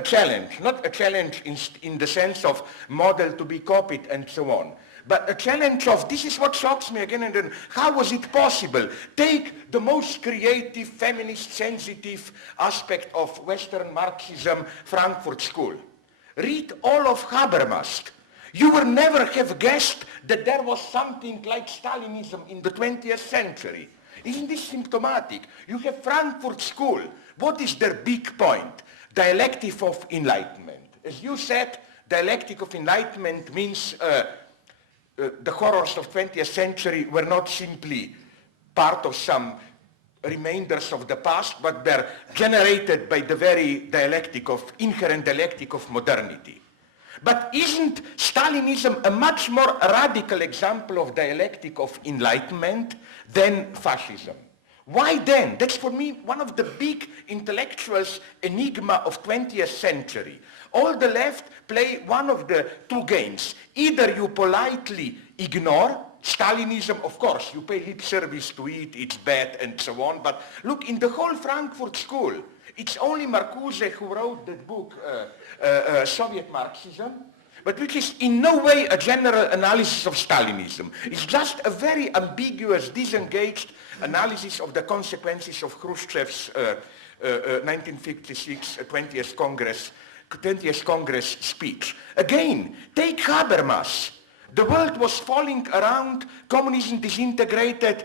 a challenge, not a challenge in the sense of model to be copied and so on, but a challenge of, this is what shocks me again and then, how was it possible? Take the most creative, feminist, sensitive aspect of Western Marxism, Frankfurt School. Read all of Habermas. You would never have guessed that there was something like Stalinism in the 20th century. Isn't this symptomatic? You have Frankfurt School. What is their big point? Dialectic of enlightenment. As you said, dialectic of enlightenment means the horrors of 20th century were not simply part of some remainders of the past, but they're generated by the very inherent dialectic of modernity. But isn't Stalinism a much more radical example of dialectic of enlightenment than fascism? Why then? That's for me one of the big intellectuals enigma of 20th century. All the left play one of the two games. Either you politely ignore Stalinism, of course, you pay lip service to it, it's bad and so on, but look, in the whole Frankfurt School, it's only Marcuse who wrote that book, Soviet Marxism, but which is in no way a general analysis of Stalinism. It's just a very ambiguous, disengaged analysis of the consequences of Khrushchev's 1956 20th Congress speech. Again, take Habermas. The world was falling around, communism disintegrated.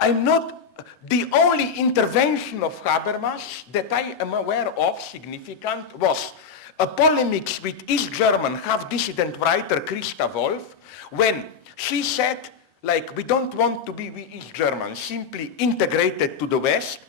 I'm not the only intervention of Habermas that I am aware of significant was a polemic with East German half-dissident writer Christa Wolf when she said, like, we don't want to be, we East Germans, simply integrated to the West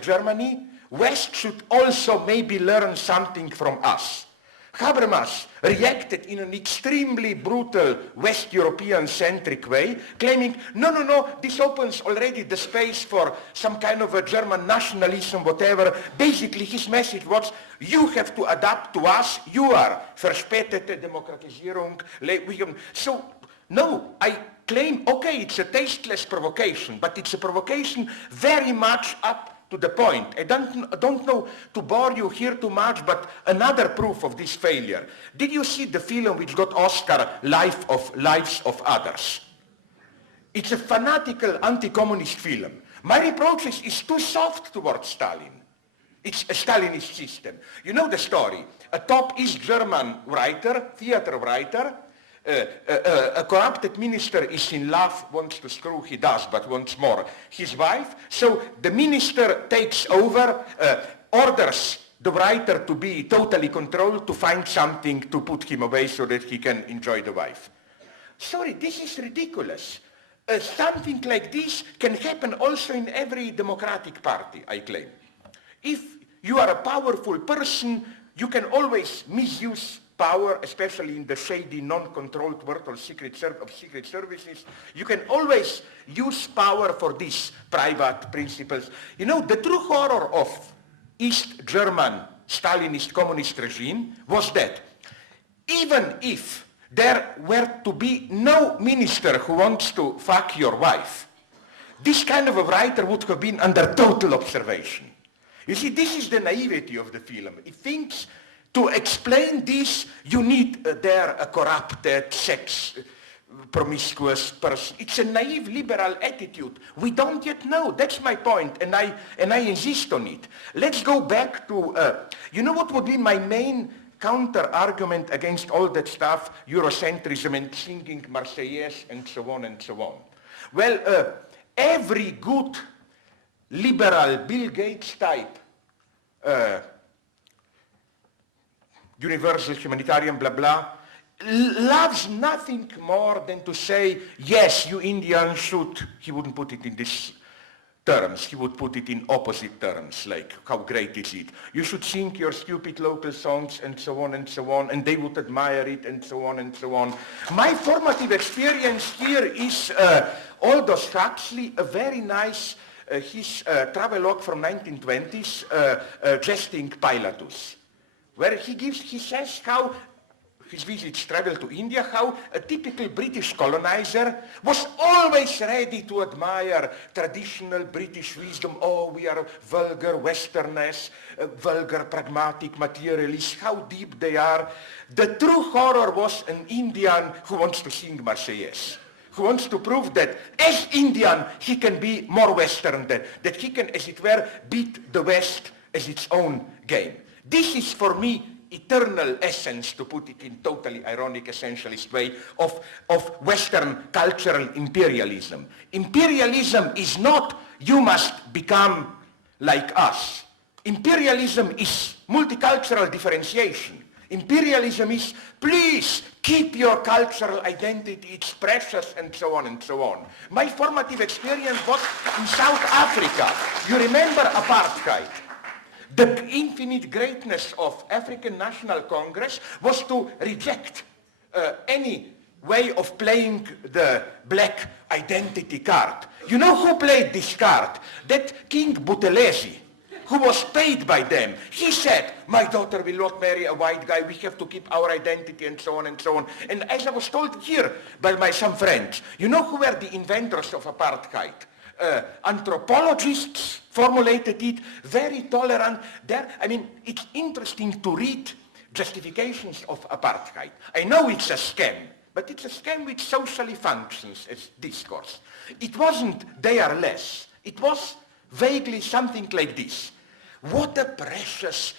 Germany. West should also maybe learn something from us. Habermas reacted in an extremely brutal West European-centric way, claiming, no, this opens already the space for some kind of a German nationalism, whatever. Basically, his message was, you have to adapt to us, you are verspätete Demokratisierung. So, no, I claim, okay, it's a tasteless provocation, but it's a provocation very much up to the point. I don't know to bore you here too much, but another proof of this failure. Did you see the film which got Oscar, Lives of Others? It's a fanatical anti-communist film. My reproach is it's too soft towards Stalin. It's a Stalinist system. You know the story. A top East German writer, theater writer, a corrupted minister is in love, wants to screw, he does, but wants more, his wife. So the minister takes over, orders the writer to be totally controlled, to find something to put him away so that he can enjoy the wife. Sorry, this is ridiculous. Something like this can happen also in every democratic party, I claim. If you are a powerful person, you can always misuse power, especially in the shady, non-controlled world of secret services. You can always use power for these private principles. You know, the true horror of East German Stalinist communist regime was that even if there were to be no minister who wants to fuck your wife, this kind of a writer would have been under total observation. You see, this is the naivety of the film. It thinks to explain this, you need there a corrupted, promiscuous person. It's a naive liberal attitude. We don't yet know. That's my point, and I insist on it. Let's go back to, you know what would be my main counter-argument against all that stuff, Eurocentrism and singing Marseillaise and so on and so on. Well, every good liberal Bill Gates type universal humanitarian blah blah loves nothing more than to say, yes, you Indians should, he wouldn't put it in these terms, he would put it in opposite terms, like how great is it, you should sing your stupid local songs and so on, and they would admire it and so on and so on. My formative experience here is Aldous Huxley, a very nice his travelogue from 1920s, Jesting Pilatus, where he says how his visits travel to India, how a typical British colonizer was always ready to admire traditional British wisdom. Oh, we are vulgar Westerners, vulgar pragmatic materialists, how deep they are. The true horror was an Indian who wants to sing Marseillaise, who wants to prove that as Indian he can be more Western, that he can, as it were, beat the West as its own game. This is for me eternal essence, to put it in totally ironic essentialist way, of Western cultural imperialism. Imperialism is not you must become like us. Imperialism is multicultural differentiation. Imperialism is please keep your cultural identity, it's precious, and so on and so on. My formative experience was in South Africa. You remember apartheid. The infinite greatness of African National Congress was to reject any way of playing the black identity card. You know who played this card? That King Buthelezi, who was paid by them. He said, my daughter will not marry a white guy, we have to keep our identity, and so on and so on. And as I was told here by some friends, you know who were the inventors of apartheid? Anthropologists formulated it, very tolerant. I mean, it's interesting to read justifications of apartheid. I know it's a scam, but it's a scam which socially functions as discourse. It wasn't there less. It was vaguely something like this. What a precious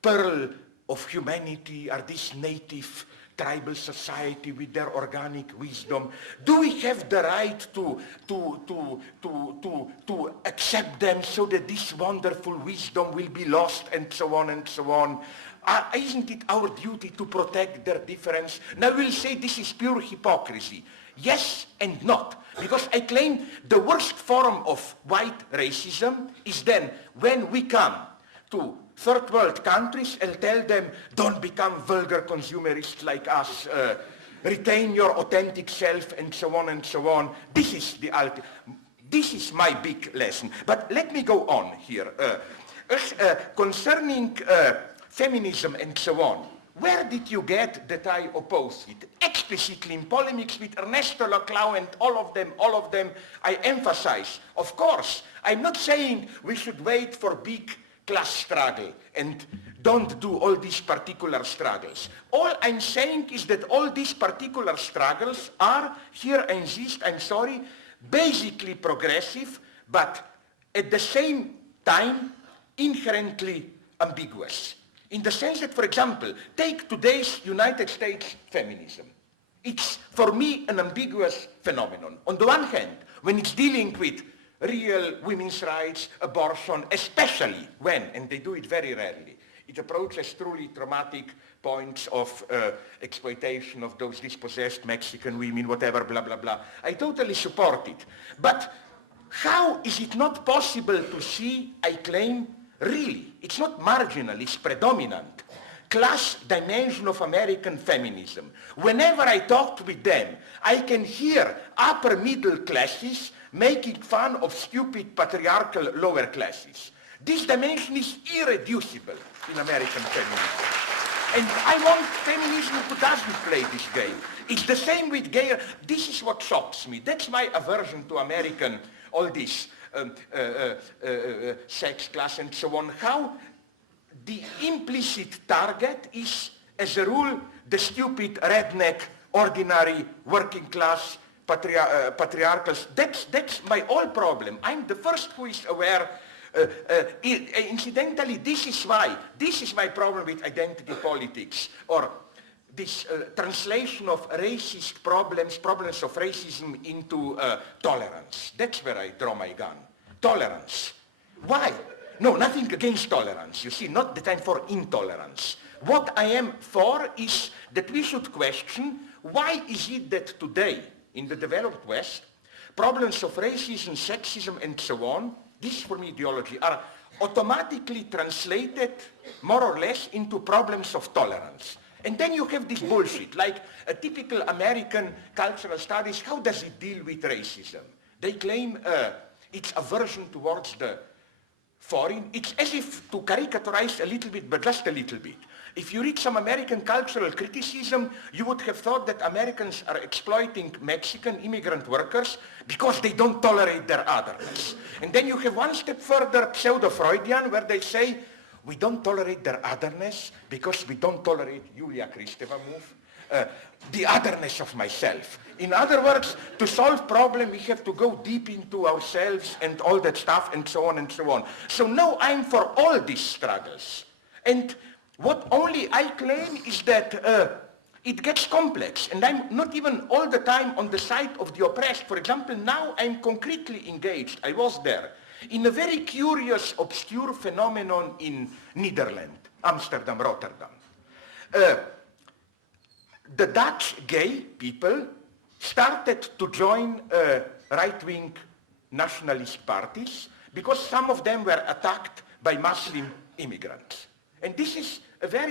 pearl of humanity are these native tribal society with their organic wisdom. Do we have the right to accept them so that this wonderful wisdom will be lost, and so on and so on? Isn't it our duty to protect their difference? Now we'll say this is pure hypocrisy. Yes and not, because I claim the worst form of white racism is then when we come to third world countries and tell them, don't become vulgar consumerists like us, retain your authentic self, and so on and so on. This is the this is my big lesson. But let me go on here. Concerning feminism and so on, where did you get that I oppose it? Explicitly in polemics with Ernesto Laclau and all of them, I emphasize, of course, I'm not saying we should wait for big class struggle and don't do all these particular struggles. All I'm saying is that all these particular struggles are, here I insist, I'm sorry, basically progressive, but at the same time inherently ambiguous. In the sense that, for example, take today's United States feminism. It's, for me, an ambiguous phenomenon. On the one hand, when it's dealing with real women's rights, abortion, especially when, and they do it very rarely, it approaches truly traumatic points of exploitation of those dispossessed Mexican women, whatever, blah, blah, blah. I totally support it. But how is it not possible to see, I claim, really, it's not marginal, it's predominant, class dimension of American feminism? Whenever I talked with them, I can hear upper middle classes making fun of stupid patriarchal lower classes. This dimension is irreducible in American feminism. And I want feminism who doesn't play this game. It's the same with gay. This is what shocks me. That's my aversion to American, all this sex, class, and so on. How the implicit target is, as a rule, the stupid, redneck, ordinary, working class, patriarchals. That's my whole problem. I'm the first who is aware. Incidentally, this is my problem with identity politics, or this translation of racist problems of racism into tolerance. That's where I draw my gun. Tolerance. Why? No, nothing against tolerance. You see, not the time for intolerance. What I am for is that we should question, why is it that today, in the developed West, problems of racism, sexism, and so on, this is for me ideology, are automatically translated more or less into problems of tolerance. And then you have this bullshit, like a typical American cultural studies, how does it deal with racism? They claim its aversion towards the foreign. It's as if, to caricaturize a little bit, but just a little bit, If you read some American cultural criticism, you would have thought that Americans are exploiting Mexican immigrant workers because they don't tolerate their otherness. And then you have one step further, pseudo-Freudian, where they say, we don't tolerate their otherness because we don't tolerate, Yulia Kristeva move, the otherness of myself. In other words, to solve problem, we have to go deep into ourselves and all that stuff and so on and so on. So now I'm for all these struggles. And what only I claim is that it gets complex, and I'm not even all the time on the side of the oppressed. For example, now I'm concretely engaged, I was there, in a very curious, obscure phenomenon in Netherlands, Amsterdam, Rotterdam. The Dutch gay people started to join right-wing nationalist parties because some of them were attacked by Muslim immigrants. And this is a very